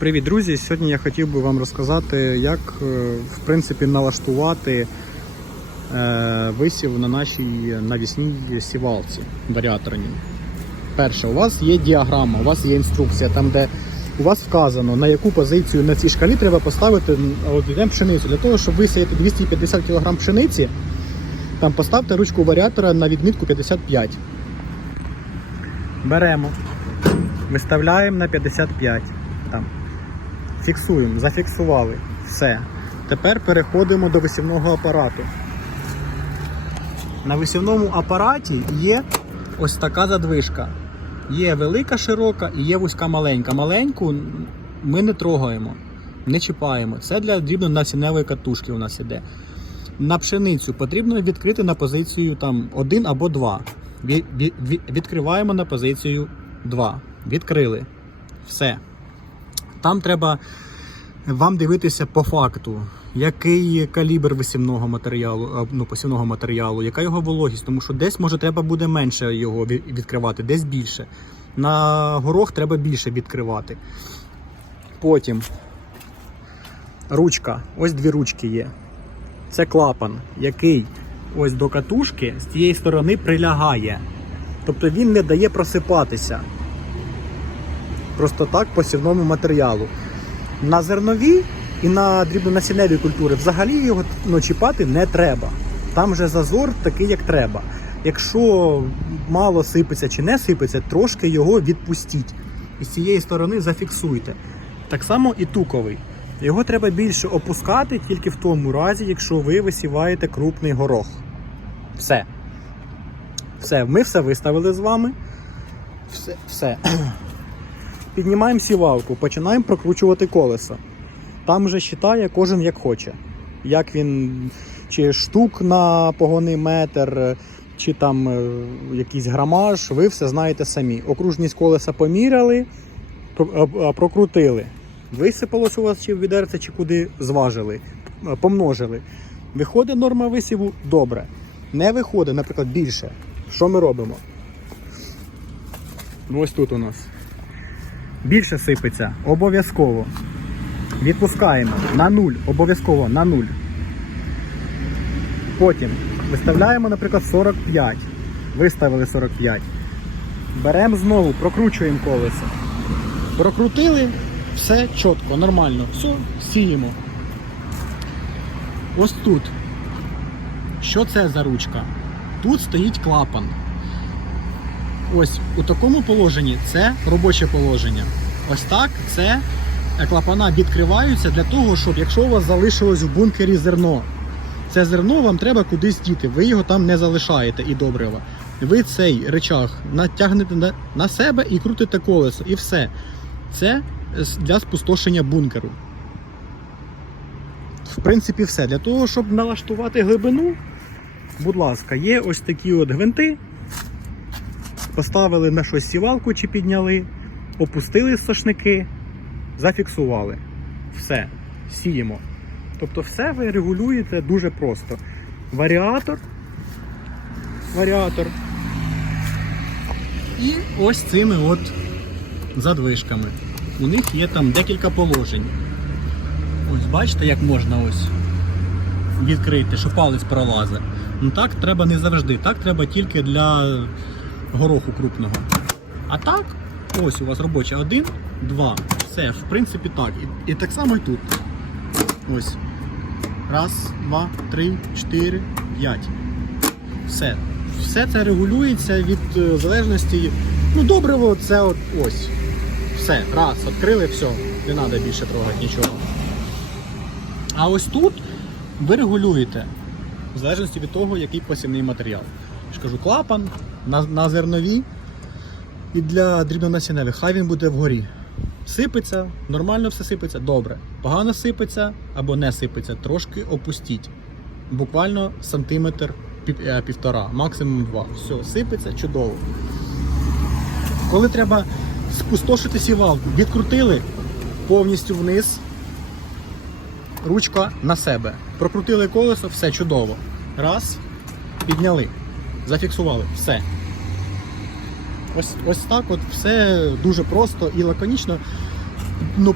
Привіт, друзі! Сьогодні я хотів би вам розказати, як е, в принципі налаштувати е, висів на нашій навісній сівалці варіаторній. Перше, у вас є діаграма, у вас є інструкція, там де у вас вказано, на яку позицію на цій шкалі треба поставити пшеницю. Для того, щоб висіяти 250 кг пшениці, там поставте ручку варіатора на відмітку 55. Беремо, виставляємо на 55. Там. Фіксуємо, зафіксували. Все. Тепер переходимо до висівного апарату. На висівному апараті є ось така задвижка. Є велика широка і є вузька маленька. Маленьку ми не трогаємо, не чіпаємо. Це для дрібно-насінневої катушки у нас іде. На пшеницю потрібно відкрити на позицію там 1 або 2. Ві- ві- ві- Відкриваємо на позицію 2. Відкрили. Все. Там треба вам дивитися по факту, який калібр висівного матеріалу, ну, посівного матеріалу, яка його вологість, тому що десь може треба буде менше його відкривати, десь більше. На горох треба більше відкривати. Потім ручка. Ось дві ручки є. Це клапан, який ось до катушки з тієї сторони прилягає. Тобто він не дає просипатися просто так посівному матеріалу. На зернові і на дрібнонасінневі культури взагалі його ну, чіпати не треба. Там же зазор такий, як треба. Якщо мало сипеться чи не сипеться, трошки його відпустіть. І з цієї сторони зафіксуйте. Так само і туковий. Його треба більше опускати тільки в тому разі, якщо ви висіваєте крупний горох. Все. Все, ми все виставили з вами. Все. все. Піднімаємо сівалку, починаємо прокручувати колесо. Там вже считає кожен як хоче. Як він, чи штук на погонний метр, чи там е, якийсь грамаж, ви все знаєте самі. Окружність колеса поміряли, а- а, прокрутили. Висипалось у вас чи в відерце, чи куди зважили, е, помножили. Виходить норма висіву добре. Не виходить, наприклад, більше. Що ми робимо? Ну, Ось тут у нас. Більше сипеться обов'язково. Відпускаємо на нуль, обов'язково на нуль. Потім виставляємо, наприклад, 45. Виставили 45. Беремо знову, прокручуємо колесо. Прокрутили, все чітко, нормально. Все, сіємо. Ось тут. Що це за ручка? Тут стоїть клапан. Ось у такому положенні це робоче положення. Ось так це е, клапана відкриваються для того, щоб якщо у вас залишилось в бункері зерно, це зерно вам треба кудись діти. Ви його там не залишаєте і добрива. Ви цей речах натягнете на, себе і крутите колесо, і все. Це для спустошення бункеру. В принципі, все. Для того, щоб налаштувати глибину, будь ласка, є ось такі от гвинти поставили на щось сівалку чи підняли, опустили сошники, зафіксували. Все, сіємо. Тобто все ви регулюєте дуже просто. Варіатор, варіатор. І ось цими от задвижками. У них є там декілька положень. Ось бачите, як можна ось відкрити, що палець пролазить. Ну так треба не завжди. Так треба тільки для гороху крупного. А так, ось у вас робоча один, два. Все, в принципі, так. І, і так само і тут. Ось. Раз, два, три, чотири, п'ять. Все. Все це регулюється від е, залежності. Ну, добриво, це от ось. Все. Раз, відкрили, все. Не треба більше трогати нічого. А ось тут ви регулюєте в залежності від того, який посівний матеріал. Ж клапан на, на зернові і для дрібнонасінневих, хай він буде вгорі. Сипеться, нормально все сипеться, добре. Погано сипеться або не сипеться, трошки опустіть. Буквально сантиметр е, півтора, максимум два. Все, сипеться чудово. Коли треба спустошити сівалку, відкрутили повністю вниз, ручка на себе. Прокрутили колесо, все чудово. Раз, підняли, зафіксували, все. Ось, ось так от все дуже просто і лаконічно. Ну,